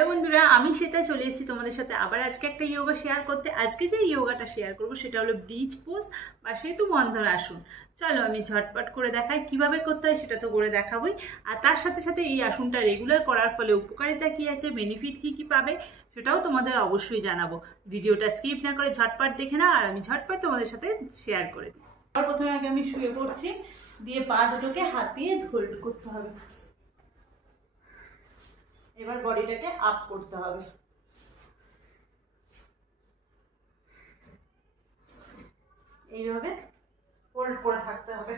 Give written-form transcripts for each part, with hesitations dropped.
Hello বন্ধুরা, আমি সেটা চলে এসেছি তোমাদের সাথে আবার আজকে একটা ইয়োগা শেয়ার করতে। আজকে যে ইয়োগাটা শেয়ার করব সেটা হলো ব্রিজ পোজ বা সেতু বন্ধন আসন। চলো আমি ঝটপট করে দেখাই কিভাবে করতে হয়, সেটা তো করে দেখাবোই। আর তার সাথে সাথে এই আসনটা রেগুলার করার ফলে উপকারিতা কী আছে, বেনিফিট কী কী পাবে সেটাও তোমাদের অবশ্যই জানাবো। ভিডিওটা স্কিপ না করে ঝটপট দেখে নাও আর আমি ঝটপট তোমাদের সাথে শেয়ার করে দিই। প্রথমে আগে আমি শুয়ে পড়ছি, দিয়ে পা দুটোকে হাত দিয়ে হোল্ড করতে হবে। এবার বডিটাকে আপ করতে হবে। এইভাবে হোল্ড করে থাকতে হবে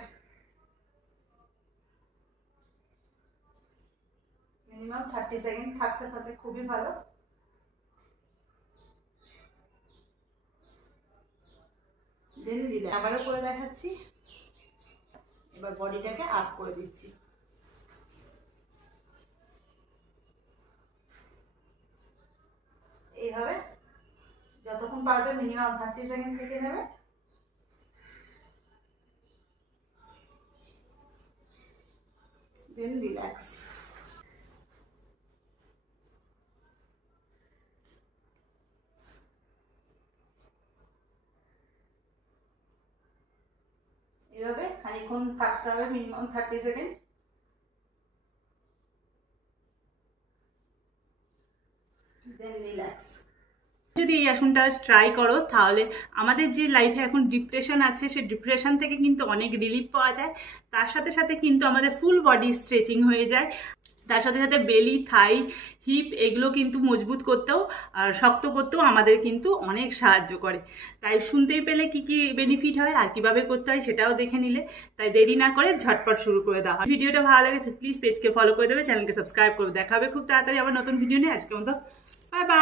মিনিমাম 30 সেকেন্ড। থাকতে থাকলে খুবই ভালো। দেন দিলে আবারও করে দেখাচ্ছি। এবার বডিটাকে আপ করে দিচ্ছি। এইভাবে যতক্ষণ পারবে মিনিমাম 30 সেকেন্ড থেকে নেবে। দেন রিল্যাক্স। এভাবে খানিকক্ষণ থাকতে হবে, মিনিমাম 30 সেকেন্ড। দেন রিল্যাক্স। যদি এই আসনটা ট্রাই করো তাহলে আমাদের যে লাইফে এখন ডিপ্রেশন আছে সেই ডিপ্রেশন থেকে কিন্তু অনেক রিলিফ পাওয়া যায়। তার সাথে সাথে কিন্তু আমাদের ফুল বডি স্ট্রেচিং হয়ে যায়। তার সাথে সাথে বেলি, থাই, হিপ এগুলো কিন্তু মজবুত করতেও আর শক্ত করতেও আমাদের কিন্তু অনেক সাহায্য করে। তাই শুনতেই পেলে কি কি বেনিফিট হয় আর কিভাবে করতে হয় সেটাও দেখে নিলে। তাই দেরি না করে ঝটপট শুরু করে দাও। ভিডিওটা ভালো লাগে প্লিজ পেজকে ফলো করে দেবে, চ্যানেলকে সাবস্ক্রাইব করবে। দেখা হবে খুব তাড়াতাড়ি আবার নতুন ভিডিও নিয়ে। আজকের মতো বাই বাই।